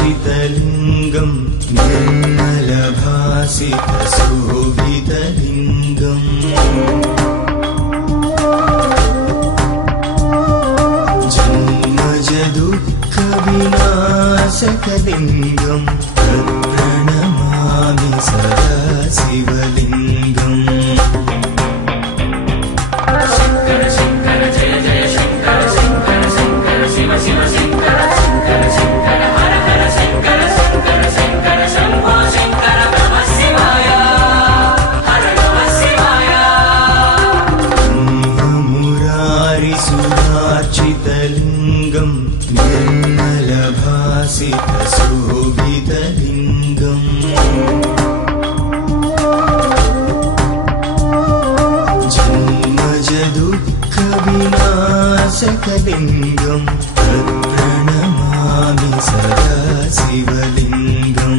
सुरार्चितलिङ्गं निर्मलभासितशोभितलिङ्गम् जन्मजदुःखविनाशकलिङ्गं प्रणमामि सदा शिवलिङ्गम् शङ्कर शङ्कर जय जय शङ्कर शङ्कर शङ्कर शिव शिव शङ्कर शङ्कर शङ्कर हर हर शङ्कर शङ्कर शङ्कर शम्भो शङ्कर नमः शिवाय हर नमः शिवाय मुरारिसुधार्चितलिङ्गं निर्मलभासितशोभितलिङ्गम् जन्मजदुःखविनाशकलिङ्गं प्रणमामि सदा शिवलिङ्गम्